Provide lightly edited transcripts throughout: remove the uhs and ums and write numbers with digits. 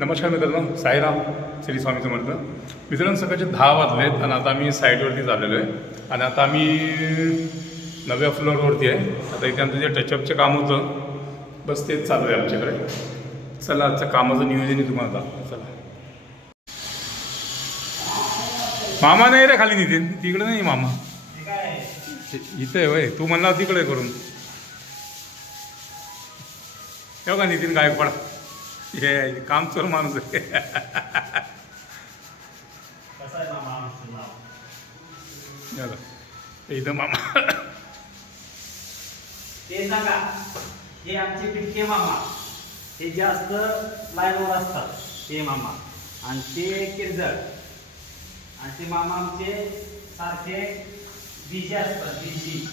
नमस्कार मित्रांनो, साईराम, श्री स्वामी समर्थ. मित्रांनो, सकाळचे 10 वाजलेत आणि आता आम्ही साईटवरती चाललेलो आहे आणि आता आम्ही नव्या फ्लोअरवरती आहे. आता इथे आमचं जे टचअपचे काम होतं बस तेच चालू आहे आमच्याकडे. चला, आजचं कामाचं नियोजन आहे तुम्हाला. चला. मामा नाही रे खाली, नितीन तिकडे नाही. मामा इथे आहे वय. तू म्हणला तिकडे करून ठेव का नितीन गायकवाड. हे काम चोर माणूस आहे. इथं मामा ते सांगा. हे आमचे पिटके मामा, हे जास्त लाईनवर असतात ते मामा, आणि ते किरजळ, आणि ते मामा आमचे सारखे बिजी असतात. बिजी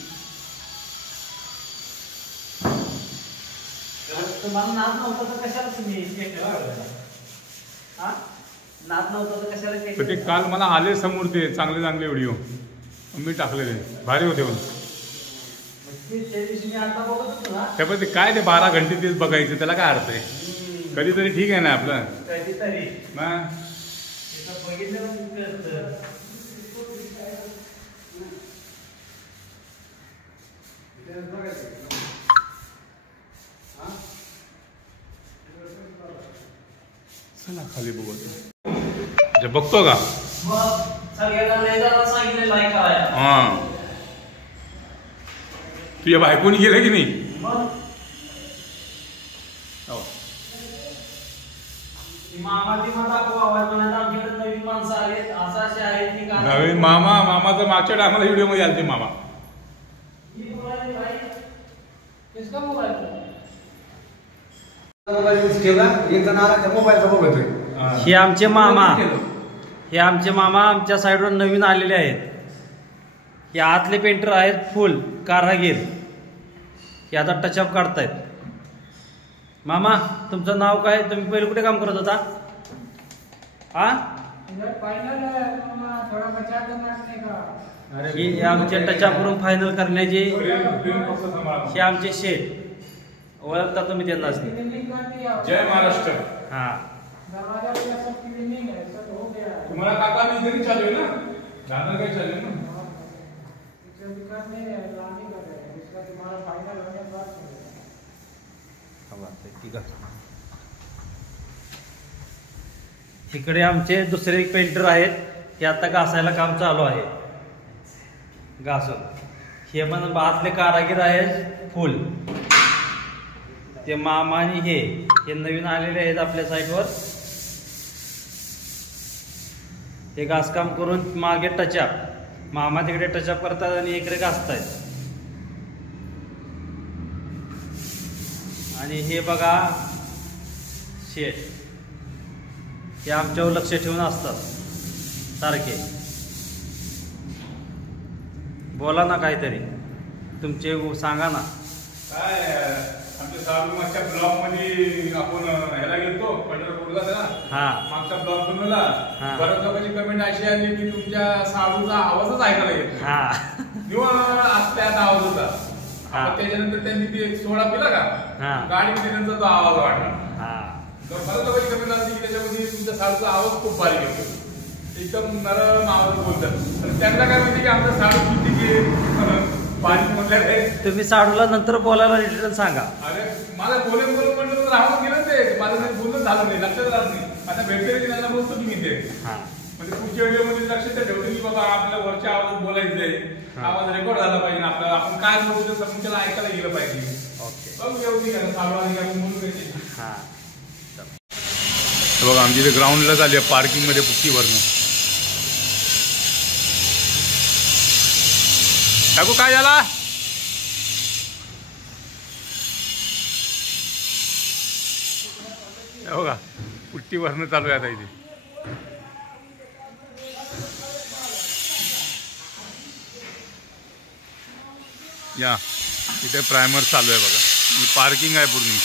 तुम्हाला नाद नव्हता तर कशाला तुम्ही नाद नव्हता तर कशाला ते काल मला आले समोर ते चांगले चांगले व्हिडिओ मी टाकलेले, भारी होते. पण त्यामुळे ते काय ते 12 घंटे तेच बघायचं, त्याला काय अर्थ आहे. कधीतरी ठीक आहे ना आपलं, कधीतरी चला खाली बघू. बघतो का हा, तुझ्या बायकोनी गेलं की नाही. नवीन मामाचं मागच्या टायमाला व्हिडिओ मध्ये आलते मामा. हे आमचे मामा आमच्या साईडवर नवीन आलेले आहेत. हे आतले पेंटर आहेत, फुल कारागीर. हे आता टचअप काढतायत. मामा, तुमचं नाव काय? तुम्ही पहिले कुठे काम करत होता? हे आमचे टचअप करून फायनल करण्याचे हे आमचे शेठ. ओळखता तुम्ही त्यांना? जय महाराष्ट्र. हा, तुम्हाला काका मी घरी चालू आहे ना, दादा काय चालू आहे ना. इकडे आमचे दुसरे पेंटर आहेत. हे आता घासायला काम चालू आहे, घासून. हे पण आतले कारागीर आहेत फुल. ते मामा आणि हे नवीन आलेले आहेत आपल्या साईटवर. ते घासकाम करून मागे टचअप, मामा तिकडे टचअप करतात आणि इकडे घासतायत. आणि हे बघा शेट, ते आमच्यावर लक्ष ठेवून असतात सारखे. बोला ना काहीतरी, तुमचे सांगा ना. काय आमच्या साडूमागच्या ब्लॉग मध्ये आपण ह्याला गेलतो, पंढरपूरला ना. मागचा ब्लॉग बनवला. बऱ्याच लोकांची कमेंट अशी आली की तुमच्या साडूचा आवाजच ऐकायला येतो. निवड असल्याचा आवाज होता. त्याच्यानंतर त्यांनी ते सोडा पिला का, गाडीमध्ये त्यांचा तो आवाज वाटला. बऱ्याच लोकांची कमेंट आली की त्याच्यामध्ये तुमच्या साडूचा आवाज खूप बारीक येतो, एकदम नरम आवाज बोलतात. पण त्यांना काय माहिती की आमच्या साडू किती तुम्ही साडूला नंतर बोलायला रिटर्न सांगा. अरे मला बोलून म्हणलं तर राहून गेलं ते, माझं बोलणं झालं नाही, लक्षात राहत नाही. आता भेटले की त्यांना बोलतो की मी ते, म्हणजे पुढच्या व्हिडिओ मध्ये लक्षात ठेवतो की बाबा आपल्या वरच्या आवाज बोलायचंय, आवाज रेकॉर्ड झाला पाहिजे. आपल्याला आपण काय बोलतो ते समोरच्याला ऐकायला गेलं पाहिजे. बघ एवढी साडू आली आपण बोलू पाहिजे. बघा आमची इथे ग्राउंडला झाली आहे, पार्किंग मध्ये पुट्टी भरणं. टाकू काय झाला? बघा पुट्टी भरणं चालू आहे आता इथे. या इथे प्रायमर चालू आहे बघा. पार्किंग आहे पूर्ण.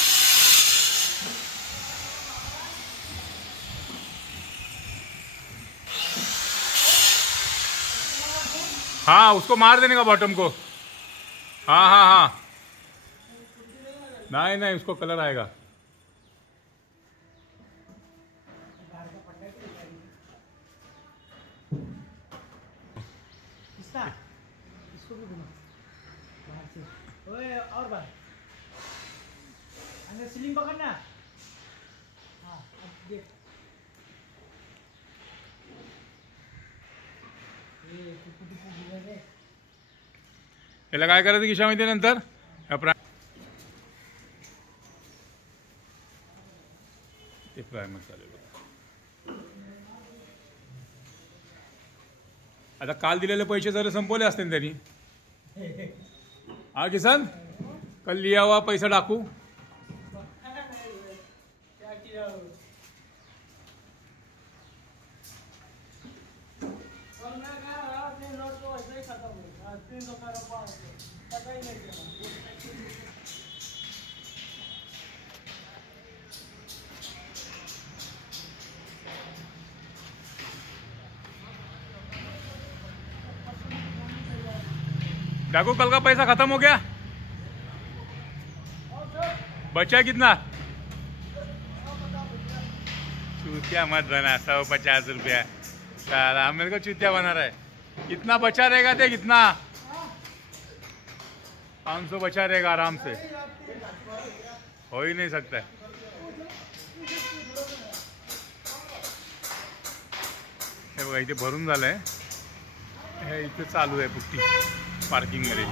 हाँ उसको मार देने का बॉटम को। हाँ हाँ हाँ नहीं नहीं उसको कलर आएगा। और बार आणि स्लिंग पकड ना. हां दे. याला काय करायचं खिशामध्ये नंतर ते प्रायमर चालेल. आता काल दिलेले पैसे जर संपवले असते त्यांनी. हा किसन कल लिया हुआ पैसा डाकू. डाकू कल का पैसा खत्म हो गया. बचा कितना. चूतिया मत बना. 150 रुपया साला मेरे को चूतिया बना रहा है. कितना बचा रहेगा देख. कितना 500 बचा रहेगा आराम से. हो ही नहीं सकता है. हे बघा इथे भरून झालंय. हे इथे चालू आहे पुट्टी पार्किंग मध्ये.